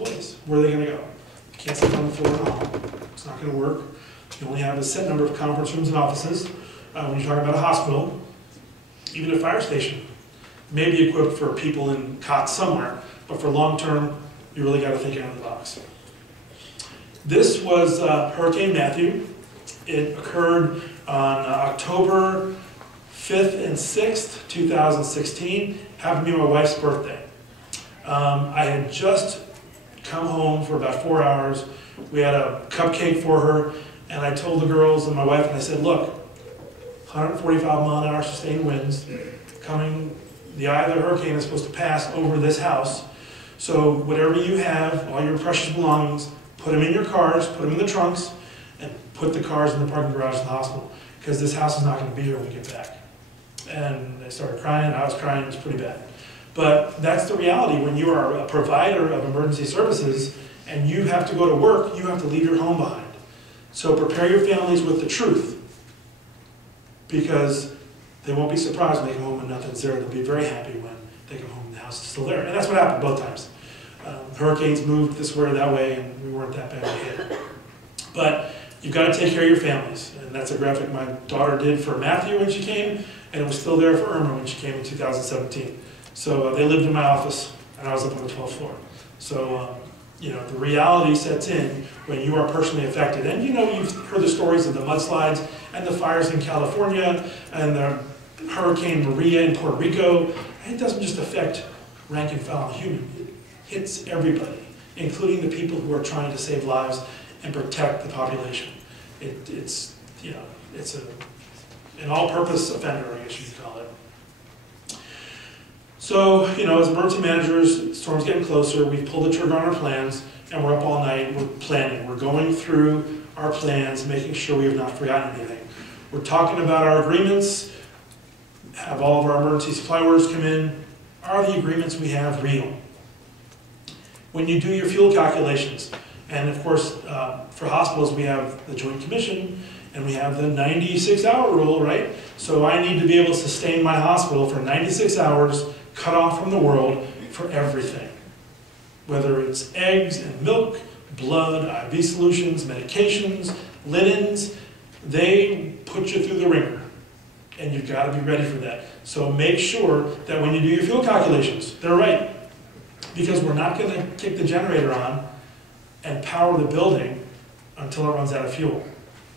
employees. Where are they going to go? You can't sit on the floor at home. It's not going to work. You only have a set number of conference rooms and offices. When you're talking about a hospital, even a fire station may be equipped for people in cots somewhere, but for long term, you really got to think out of the box. This was Hurricane Matthew. It occurred on October 5th and 6th, 2016. Happened to be my wife's birthday. I had just come home for about 4 hours. We had a cupcake for her, and I told the girls and my wife, and I said, look, 145-mile-an-hour sustained winds coming. The eye of the hurricane is supposed to pass over this house. So whatever you have, all your precious belongings, put them in your cars, put them in the trunks, and put the cars in the parking garage of the hospital, because this house is not going to be here when we get back. And they started crying, I was crying, it was pretty bad. But that's the reality when you are a provider of emergency services and you have to go to work, you have to leave your home behind. So prepare your families with the truth, because they won't be surprised when they come home and nothing's there. They'll be very happy when they come home and the house is still there. And that's what happened both times. Hurricanes moved this way or that way, and we weren't that badly hit. But you've got to take care of your families. And that's a graphic my daughter did for Matthew when she came, and it was still there for Irma when she came in 2017. So they lived in my office, and I was up on the 12th floor. So, you know, the reality sets in when you are personally affected. And you know, you've heard the stories of the mudslides and the fires in California and the Hurricane Maria in Puerto Rico. And it doesn't just affect rank and file human. It hits everybody, including the people who are trying to save lives and protect the population. It's you know, it's an all-purpose offender, I guess you could call it. So, you know, as emergency managers, the storm's getting closer, we've pulled the trigger on our plans, and we're up all night, we're planning. We're going through our plans, making sure we have not forgotten anything. We're talking about our agreements, have all of our emergency supply orders come in. Are the agreements we have real? When you do your fuel calculations, and of course, for hospitals, we have the Joint Commission, and we have the 96-hour rule, right? So I need to be able to sustain my hospital for 96 hours, cut off from the world for everything. Whether it's eggs and milk, blood, IV solutions, medications, linens, they put you through the ringer. And you've got to be ready for that. So make sure that when you do your fuel calculations, they're right. Because we're not going to kick the generator on and power the building until it runs out of fuel.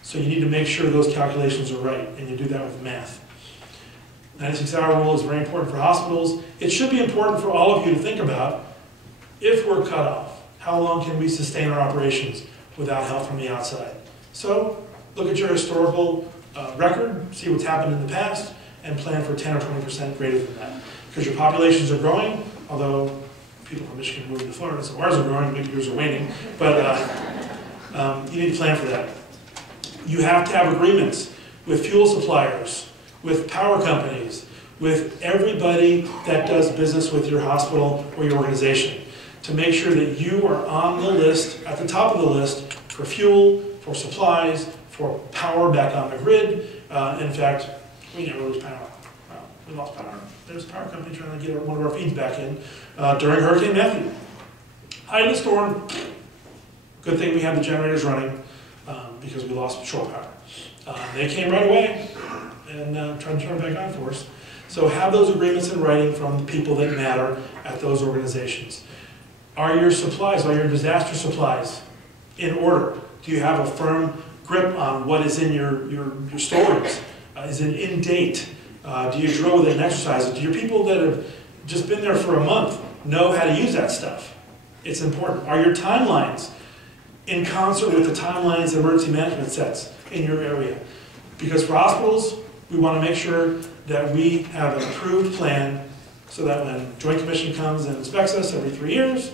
So you need to make sure those calculations are right, and you do that with math. 96-hour rule is very important for hospitals. It should be important for all of you to think about, if we're cut off, how long can we sustain our operations without help from the outside? So look at your historical record, see what's happened in the past, and plan for 10 or 20% greater than that. Because your populations are growing, although people from Michigan moving to Florida, so ours are growing, maybe yours are waning, but you need to plan for that. You have to have agreements with fuel suppliers, with power companies, with everybody that does business with your hospital or your organization, to make sure that you are on the list, at the top of the list, for fuel, for supplies, for power back on the grid. In fact, we never lose power. Well, we lost power. There's a power company trying to get one of our feeds back in during Hurricane Matthew. Height of the storm, good thing we had the generators running because we lost shore power. They came right away and tried to turn it back on for us. So have those agreements in writing from the people that matter at those organizations. Are your supplies, are your disaster supplies in order? Do you have a firm grip on what is in your storage? Is it in date? Do you drill with it and exercise it? Do your people that have just been there for a month know how to use that stuff? It's important. Are your timelines in concert with the timelines that emergency management sets in your area? Because for hospitals, we want to make sure that we have an approved plan so that when Joint Commission comes and inspects us every 3 years,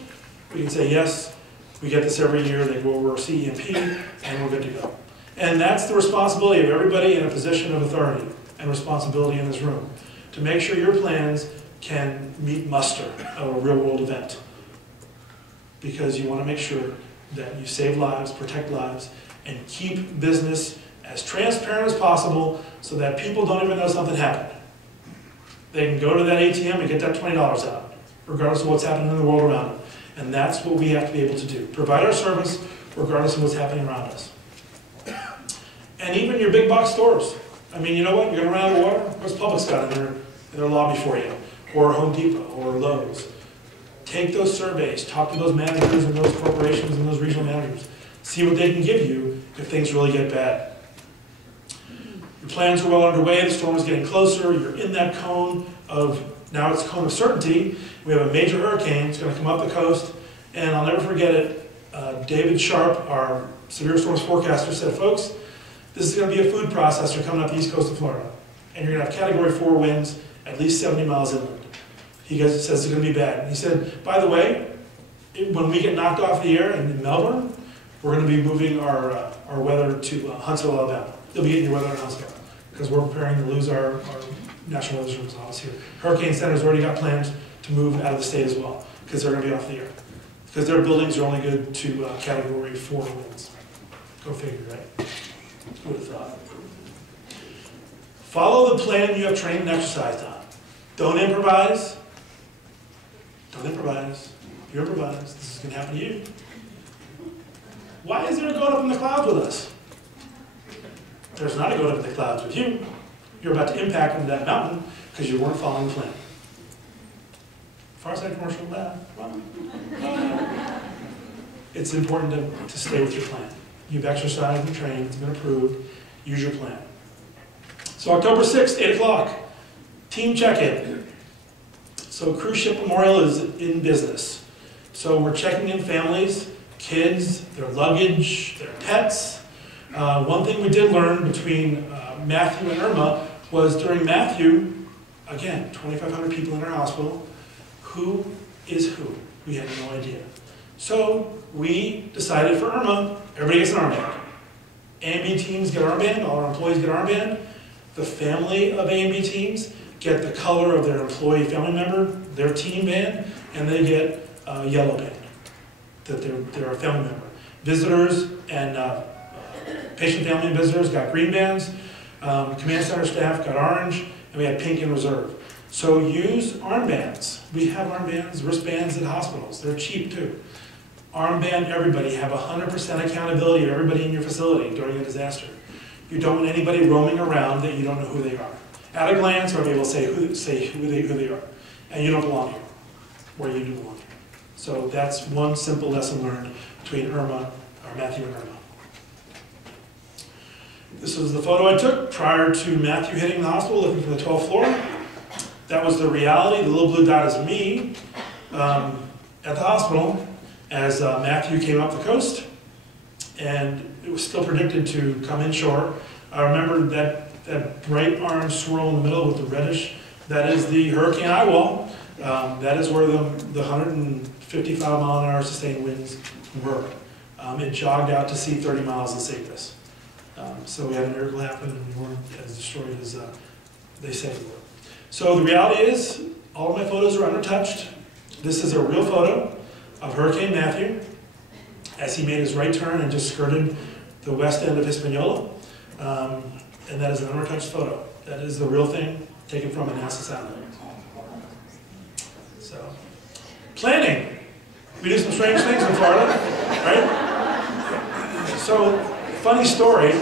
we can say, yes, we get this every year, they go over our CEMP, and we're good to go. And that's the responsibility of everybody in a position of authority and responsibility in this room, to make sure your plans can meet muster of a real-world event. Because you want to make sure that you save lives, protect lives, and keep business as transparent as possible so that people don't even know something happened. They can go to that ATM and get that $20 out, regardless of what's happening in the world around them. And that's what we have to be able to do. Provide our service regardless of what's happening around us. And even your big box stores. I mean, you know what? You're going to run out of water? What's Publix got in their lobby for you? Or Home Depot, or Lowe's. Take those surveys, talk to those managers and those corporations and those regional managers. See what they can give you if things really get bad. Your plans are well underway, the storm is getting closer, you're in that cone of, now it's a cone of certainty. We have a major hurricane, it's going to come up the coast, and I'll never forget it. David Sharp, our severe storms forecaster, said, folks, this is going to be a food processor coming up the east coast of Florida. And you're going to have Category 4 winds at least 70 miles inland. He says it's going to be bad. And he said, by the way, when we get knocked off the air in Melbourne, we're going to be moving our weather to Huntsville, Alabama. You'll be getting your weather in Huntsville because we're preparing to lose our National Weather Service office here. Hurricane Center's already got plans to move out of the state as well because they're going to be off the air. Because their buildings are only good to Category 4 winds. Go figure, right? Who would have thought? Follow the plan you have trained and exercised on. Don't improvise. Don't improvise. If you improvise, this is going to happen to you. Why is there a goat up in the clouds with us? There's not a goat up in the clouds with you. You're about to impact into that mountain because you weren't following the plan. Farside commercial lab. It's important to stay with your plan. You've exercised and trained, it's been approved, use your plan. So October 6th, 8 o'clock, team check-in. So Cruise Ship Memorial is in business. So we're checking in families, kids, their luggage, their pets. One thing we did learn between Matthew and Irma was during Matthew, again, 2,500 people in our hospital, who is who? We had no idea. So we decided for Irma, everybody gets an armband. A&B teams get armband, all our employees get armband. The family of A&B teams get the color of their employee family member, their team band, and they get a yellow band, that they're a family member. Visitors and patient family and visitors got green bands. Command center staff got orange, and we had pink in reserve. So use armbands. We have armbands, wristbands at hospitals. They're cheap too. Armband everybody. Have 100% accountability of everybody in your facility during a disaster. You don't want anybody roaming around that you don't know who they are. At a glance, I'll be able to say who they are. And you don't belong here, where you do belong here. So that's one simple lesson learned between Matthew and Irma. This was the photo I took prior to Matthew hitting the hospital looking for the 12th floor. That was the reality. The little blue dot is me at the hospital as Matthew came up the coast, and it was still predicted to come inshore. I remember that bright orange swirl in the middle with the reddish. That is the hurricane eye wall. That is where the 155 mile an hour sustained winds were. It jogged out to sea 30 miles and saved us. So we had a miracle happen, and we weren't as destroyed as they said we were. So the reality is, all of my photos are untouched. This is a real photo of Hurricane Matthew as he made his right turn and just skirted the west end of Hispaniola. And that is an untouched photo. That is the real thing taken from a NASA satellite. So, planning. We do some strange things in Florida, right? So, funny story.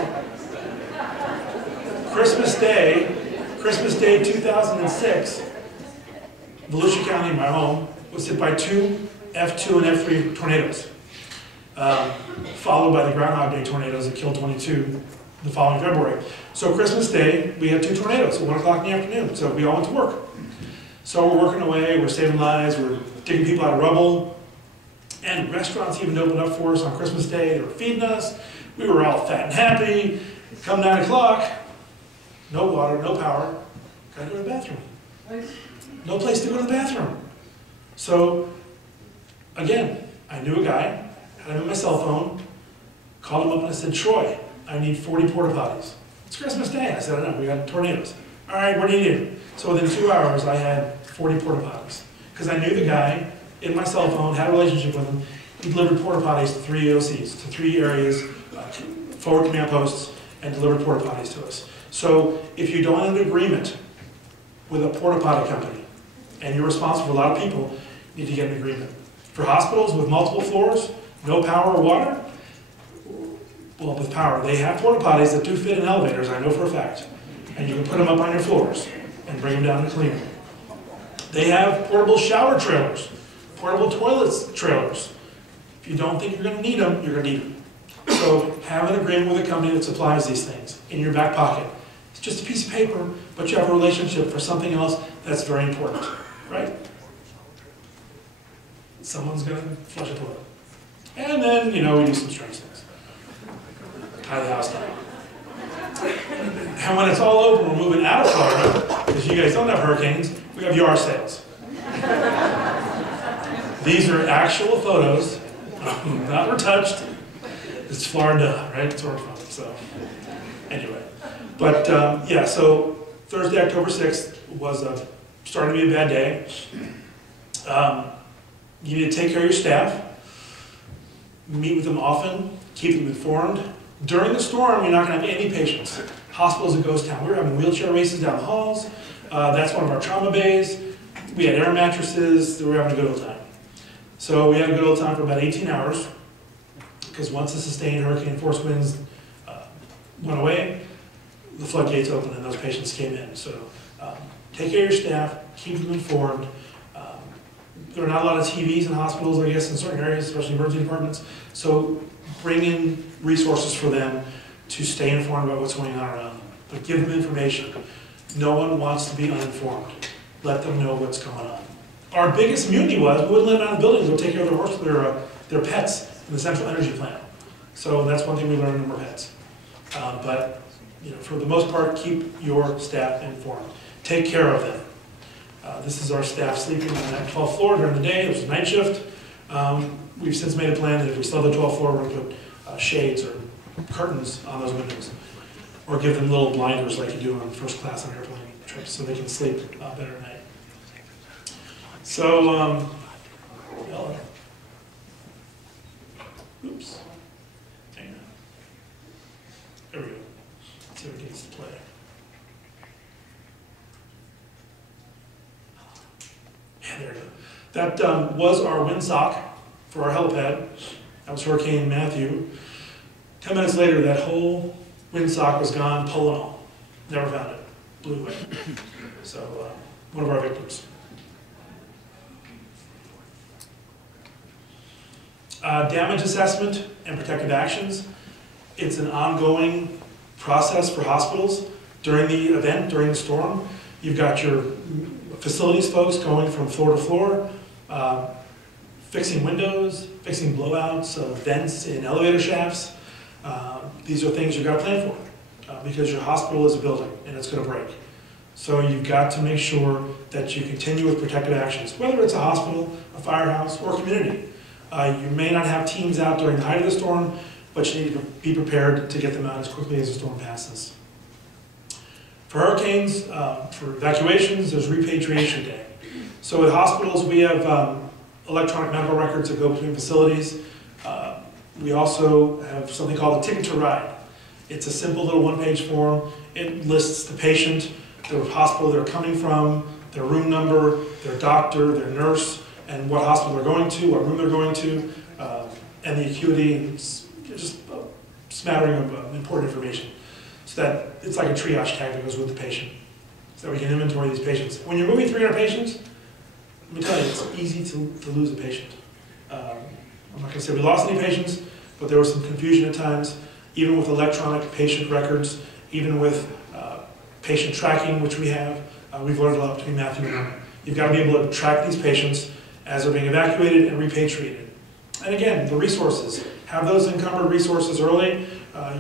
Christmas Day 2006, Volusia County, my home, was hit by 2 F2 and F3 tornadoes, followed by the Groundhog Day tornadoes that killed 22 the following February. So Christmas Day, we had 2 tornadoes at 1 o'clock in the afternoon, so we all went to work. So we're working away, we're saving lives, we're digging people out of rubble, and restaurants even opened up for us on Christmas Day. They were feeding us. We were all fat and happy. Come 9 o'clock, no water, no power, gotta go to the bathroom. No place to go to the bathroom. So, again, I knew a guy, had him on my cell phone, called him up and I said, Troy, I need 40 porta potties. It's Christmas Day. I said, I know, we got tornadoes. All right, what do you need? So within 2 hours, I had 40 porta potties. Because I knew the guy in my cell phone, had a relationship with him. He delivered porta potties to 3 AOCs, to 3 areas, forward command posts, and delivered porta potties to us. So if you don't have an agreement with a porta potty company, and you're responsible for a lot of people, you need to get an agreement. For hospitals with multiple floors, no power or water, well, with power, they have porta potties that do fit in elevators, I know for a fact. And you can put them up on your floors and bring them down to clean them. They have portable shower trailers, portable toilets trailers. If you don't think you're going to need them, you're going to need them. So have an agreement with a company that supplies these things in your back pocket. It's just a piece of paper, but you have a relationship for something else that's very important, right? Someone's going to flush a toilet. And then, you know, we do some strange things. Tie the house down. And when it's all over, we're moving out of Florida, because you guys don't have hurricanes, we have yard sales. These are actual photos, not retouched. It's Florida, right? It's where we're from, so anyway. But yeah, so Thursday, October 6th was starting to be a bad day. You need to take care of your staff, meet with them often, keep them informed. During the storm, you're not going to have any patients. Hospital's a ghost town. We were having wheelchair races down the halls. That's one of our trauma bays. We had air mattresses. We were having a good old time. So we had a good old time for about 18 hours, because once the sustained hurricane force winds went away, the floodgates opened and those patients came in. So take care of your staff, keep them informed. There are not a lot of TVs in hospitals, I guess, in certain areas, especially emergency departments. So bring in resources for them to stay informed about what's going on around them. But give them information. No one wants to be uninformed. Let them know what's going on. Our biggest immunity was we wouldn't let them out of the buildings. We'd take care of their horses, their pets in the central energy plant. So that's one thing we learned in our pets. But you know, for the most part, keep your staff informed. Take care of them. This is our staff sleeping on that 12th floor during the day. It was a night shift. We've since made a plan that if we still have the 12th floor, we're going to put shades or curtains on those windows. Or give them little blinders like you do on first class on airplane trips so they can sleep better at night. So, oops. Hang on. There we go. Let's see if it gets to play. Yeah, there we go. That was our windsock for our helipad. That was Hurricane Matthew. 10 minutes later, that whole windsock was gone, pole and all. Never found it. Blew away. So, one of our victims. Damage assessment and protective actions. It's an ongoing process for hospitals during the event, during the storm. You've got your facilities folks going from floor to floor, fixing windows, fixing blowouts, vents in elevator shafts. These are things you've got to plan for because your hospital is a building and it's going to break. So you've got to make sure that you continue with protective actions, whether it's a hospital, a firehouse, or community. You may not have teams out during the height of the storm, but you need to be prepared to get them out as quickly as the storm passes. For hurricanes, for evacuations, there's repatriation day. So at hospitals, we have electronic medical records that go between facilities. We also have something called a ticket to ride. It's a simple little one-page form. It lists the patient, the hospital they're coming from, their room number, their doctor, their nurse, and what hospital they're going to, what room they're going to, and the acuity, and just a smattering of important information. So that it's like a triage tag that goes with the patient, so that we can inventory these patients. When you're moving 300 patients, let me tell you, it's easy to lose a patient. I'm not going to say we lost any patients, but there was some confusion at times, even with electronic patient records, even with patient tracking, which we have. We've learned a lot between Matthew and I. You've got to be able to track these patients as they're being evacuated and repatriated. And again, the resources. Have those encumbered resources early,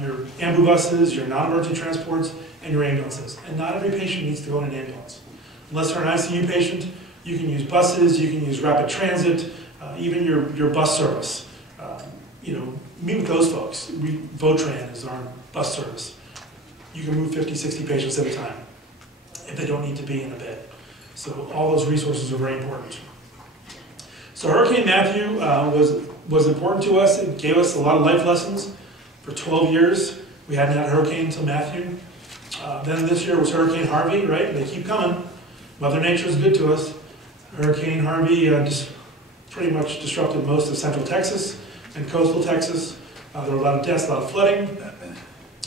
your ambu buses, your non-emergency transports, and your ambulances. And not every patient needs to go in an ambulance. Unless they're an ICU patient, you can use buses, you can use rapid transit, even your bus service. Meet with those folks. Votran is our bus service. You can move 50, 60 patients at a time if they don't need to be in a bed. So all those resources are very important. So Hurricane Matthew was important to us. It gave us a lot of life lessons. For 12 years, we hadn't had a hurricane until Matthew. Then this year was Hurricane Harvey, right? They keep coming. Mother Nature is good to us. Hurricane Harvey just pretty much disrupted most of central Texas and coastal Texas. There were a lot of deaths, a lot of flooding.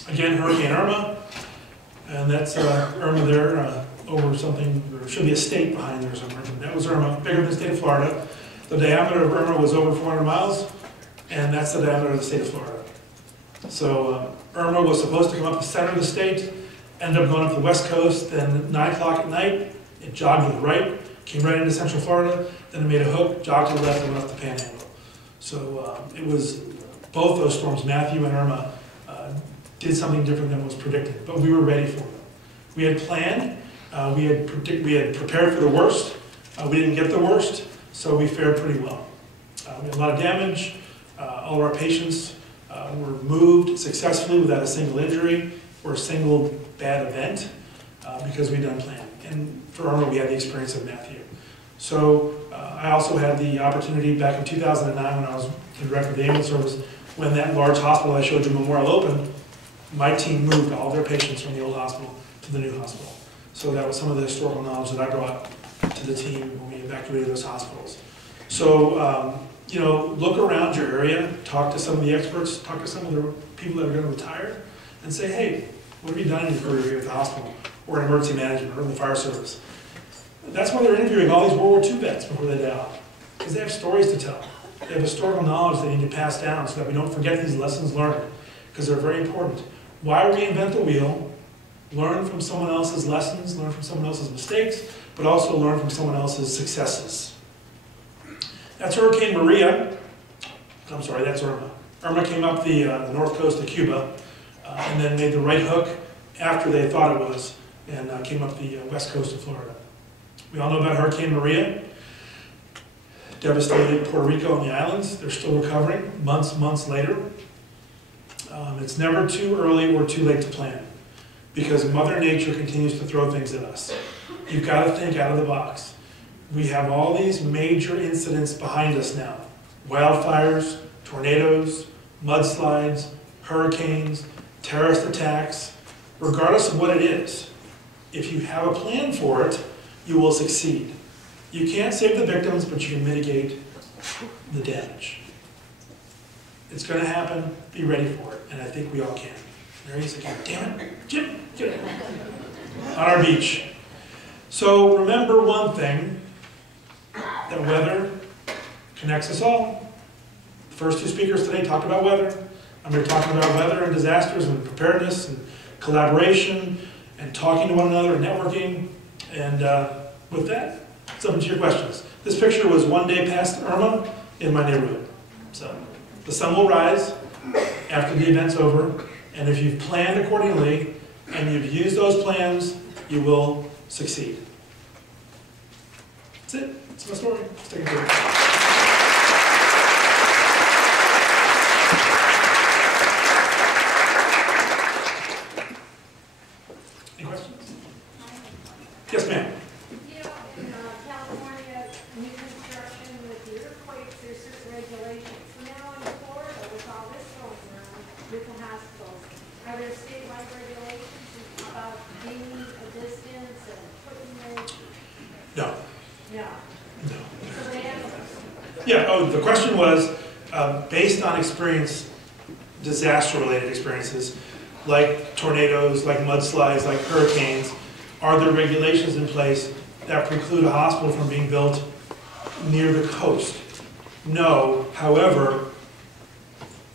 Again, Hurricane Irma, and that's Irma there over something, there should be a state behind there somewhere. That was Irma, bigger than the state of Florida. The diameter of Irma was over 400 miles, and that's the diameter of the state of Florida. So Irma was supposed to come up the center of the state, ended up going up the west coast, then at 9 o'clock at night, it jogged to the right, came right into central Florida, then it made a hook, jogged to the left, and went up the Panhandle. So it was, both those storms, Matthew and Irma, did something different than was predicted, but we were ready for them. We had planned, we had prepared for the worst, we didn't get the worst, so we fared pretty well. We had a lot of damage, all of our patients were moved successfully without a single injury or a single bad event because we'd done planning. And for Irma, we had the experience of Matthew. So I also had the opportunity back in 2009 when I was the director of the ambulance service, when that large hospital I showed you, Memorial, opened, my team moved all their patients from the old hospital to the new hospital. So that was some of the historical knowledge that I brought to the team when we evacuated those hospitals. So, you know, look around your area, talk to some of the experts, talk to some of the people that are going to retire, and say, hey, what have you done in your career here at the hospital, or in emergency management, or in the fire service? That's why they're interviewing all these World War II vets before they die off, because they have stories to tell. They have historical knowledge they need to pass down so that we don't forget these lessons learned, because they're very important. Why reinvent the wheel? Learn from someone else's lessons, learn from someone else's mistakes, but also learn from someone else's successes. That's Hurricane Maria. I'm sorry, that's Irma. Irma came up the north coast of Cuba and then made the right hook after they thought it was, and came up the west coast of Florida. We all know about Hurricane Maria. Devastated Puerto Rico and the islands. They're still recovering months later. It's never too early or too late to plan, because Mother Nature continues to throw things at us. You've got to think out of the box. We have all these major incidents behind us now. Wildfires, tornadoes, mudslides, hurricanes, terrorist attacks. Regardless of what it is, if you have a plan for it, you will succeed. You can't save the victims, but you can mitigate the damage. It's going to happen. Be ready for it. And I think we all can. Mary's like, damn it, Jim, get it. On our beach. So remember one thing, that weather connects us all. The first two speakers today talked about weather. I'm here talking about weather and disasters and preparedness and collaboration and talking to one another and networking. And with that, it's open to your questions. This picture was one day past Irma in my neighborhood. So the sun will rise after the event's over. And if you've planned accordingly and you've used those plans, you will succeed. That's it. That's my story. Let's take a break. Any questions? Yes, ma'am. You know, in California, new construction with the earthquakes, there's certain regulations. So now in Florida, with all this going on, with the hospitals, are there statewide regulations about being a distance and putting the... No. No. No. So they have... Yeah, oh, the question was, based on experience, disaster-related experiences, like tornadoes, like mudslides, like hurricanes, are there regulations in place that preclude a hospital from being built near the coast? No, however,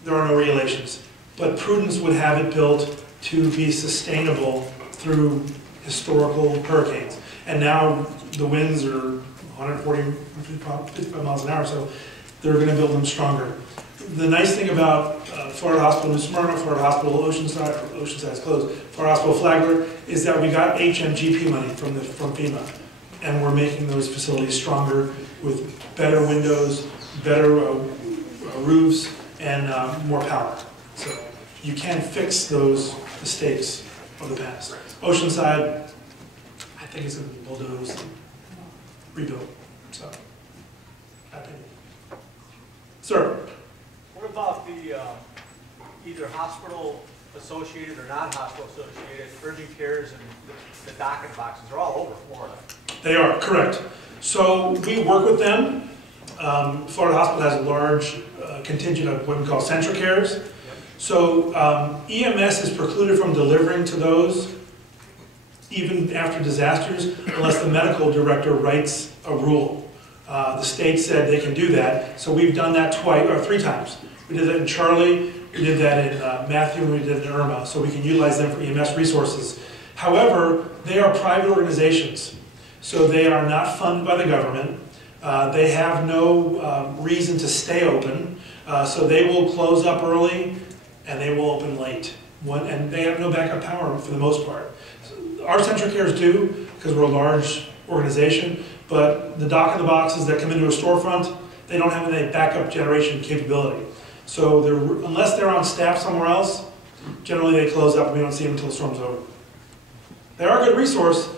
there are no regulations. But prudence would have it built to be sustainable through historical hurricanes. And now the winds are 140, 55 miles an hour, so they're going to build them stronger. The nice thing about Florida Hospital New Smyrna, Florida Hospital Oceanside's closed, Florida Hospital Flagler, is that we got HMGP money from FEMA, and we're making those facilities stronger with better windows, better roofs, and more power. So you can fix those mistakes of the past. Oceanside, I think it's going to be bulldozed and rebuilt. So, happy. Sir. What about the either hospital associated or non-hospital associated urgent cares and the docket boxes? They're all over Florida. They are, correct. So we work with them. Florida Hospital has a large contingent of what we call central cares. So EMS is precluded from delivering to those even after disasters unless the medical director writes a rule. The state said they can do that, so we've done that three times. We did that in Charlie, we did that in Matthew, and we did it in Irma, so we can utilize them for EMS resources. However, they are private organizations, so they are not funded by the government. They have no reason to stay open, so they will close up early and they will open late. And they have no backup power for the most part. So our central cares do, because we're a large organization, but the dock in the boxes that come into a storefront, they don't have any backup generation capability. So unless they're on staff somewhere else, generally they close up and we don't see them until the storm's over. They are a good resource,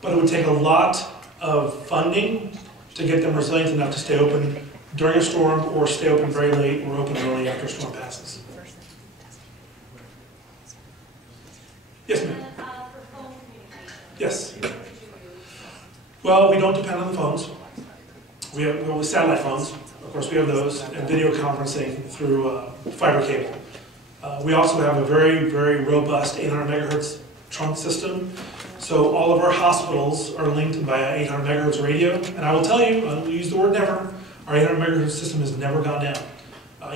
but it would take a lot of funding to get them resilient enough to stay open during a storm or stay open very late or open early after a storm passes. Yes, ma'am. For phone communication. Yes. What would you use? Well, we don't depend on the phones. We have satellite phones. Of course, we have those, and video conferencing through fiber cable. We also have a very, very robust 800 megahertz trunk system. So all of our hospitals are linked via 800 megahertz radio. And I will tell you, I will use the word never, our 800 megahertz system has never gone down,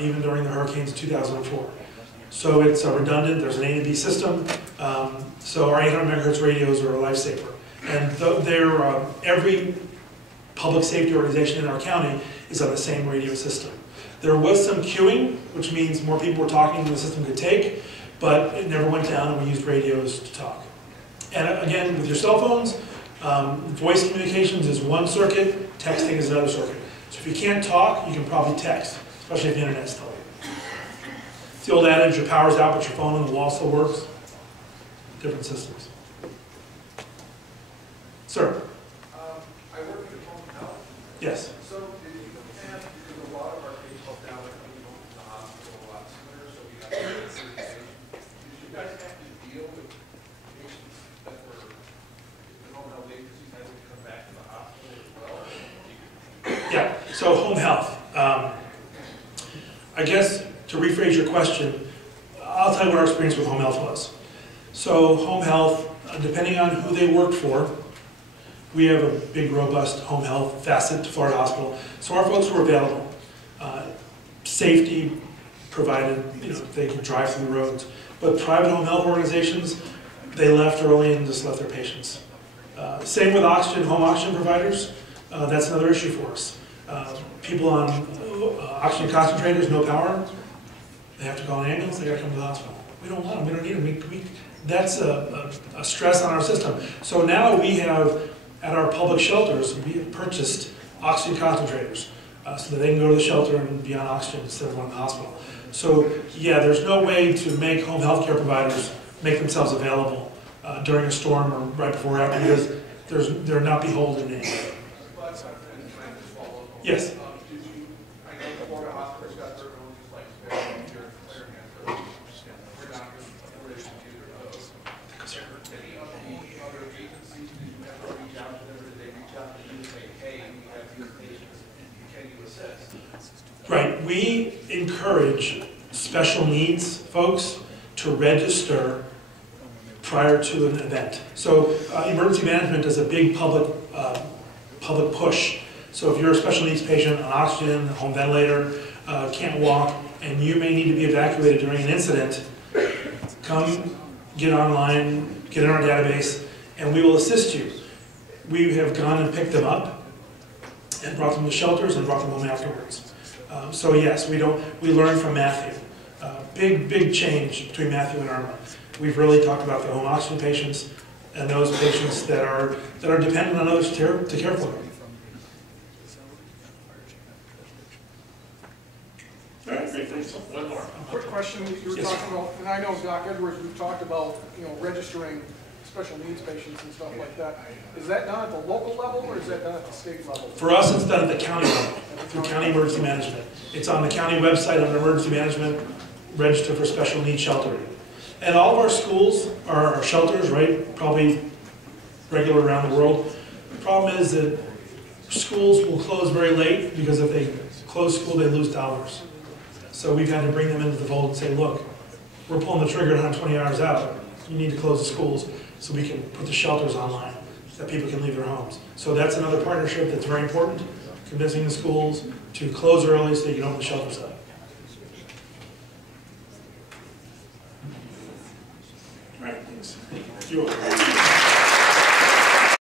even during the hurricanes of 2004. So it's redundant, there's an A to B system. So our 800 megahertz radios are a lifesaver. And every public safety organization in our county is on the same radio system. There was some queuing, which means more people were talking than the system could take, but it never went down and we used radios to talk. And again, with your cell phones, voice communications is one circuit, texting is another circuit. So if you can't talk, you can probably text, especially if the internet's still. It's the old adage, your power's out, but your phone on the wall still works. Different systems. Sir? I work at home health. Yes. So did you have, because a lot of our patients now are coming home to the hospital a lot sooner, so we have to get patients. Did you guys have to deal with patients that were in home health agencies having to come back to the hospital as well? Yeah, so home health. I guess to rephrase your question, I'll tell you what our experience with home health was. So home health, depending on who they worked for, we have a big, robust home health facet to Florida Hospital. So our folks were available. Safety provided, they could drive through the roads. But private home health organizations, they left early and just left their patients. Same with oxygen, home oxygen providers. That's another issue for us. People on oxygen concentrators, no power, they have to call an ambulance, they gotta come to the hospital. We don't want them, we don't need them. That's a stress on our system. So now we have, at our public shelters, we have purchased oxygen concentrators so that they can go to the shelter and be on oxygen instead of going to the hospital. So yeah, there's no way to make home health care providers make themselves available during a storm or right before or after, because they're not beholden to anything. Yes? Did you, I know the Florida hospitals got their own, just like here in Clarion, we're not in relation to either of those. Any of the other agencies, did you have to reach out to them, or did they reach out to you and say, hey, we have these patients, can you assist? Right, we encourage special needs folks to register prior to an event. So emergency management does a big public push. So if you're a special needs patient on oxygen, home ventilator, can't walk, and you may need to be evacuated during an incident, come get online, get in our database, and we will assist you. We have gone and picked them up and brought them to shelters and brought them home afterwards. So yes, we learn from Matthew. Big change between Matthew and Irma. We've really talked about the home oxygen patients and those patients that are dependent on others to care for them. All right, great, thanks. One more. Quick question, you were talking about, and I know Doc Edwards, we've talked about, registering special needs patients and stuff like that. Is that done at the local level or is that done at the state level? For us, it's done at the county level, through county emergency management. It's on the county website under emergency management, register for special needs sheltering. And all of our schools are shelters, right? Probably regular around the world. The problem is that schools will close very late, because if they close school, they lose dollars. So we've had to bring them into the fold and say, look, we're pulling the trigger on 20 hours out. You need to close the schools so we can put the shelters online, that people can leave their homes. So that's another partnership that's very important, convincing the schools to close early so they can open the shelters up. All right, thanks. You're welcome.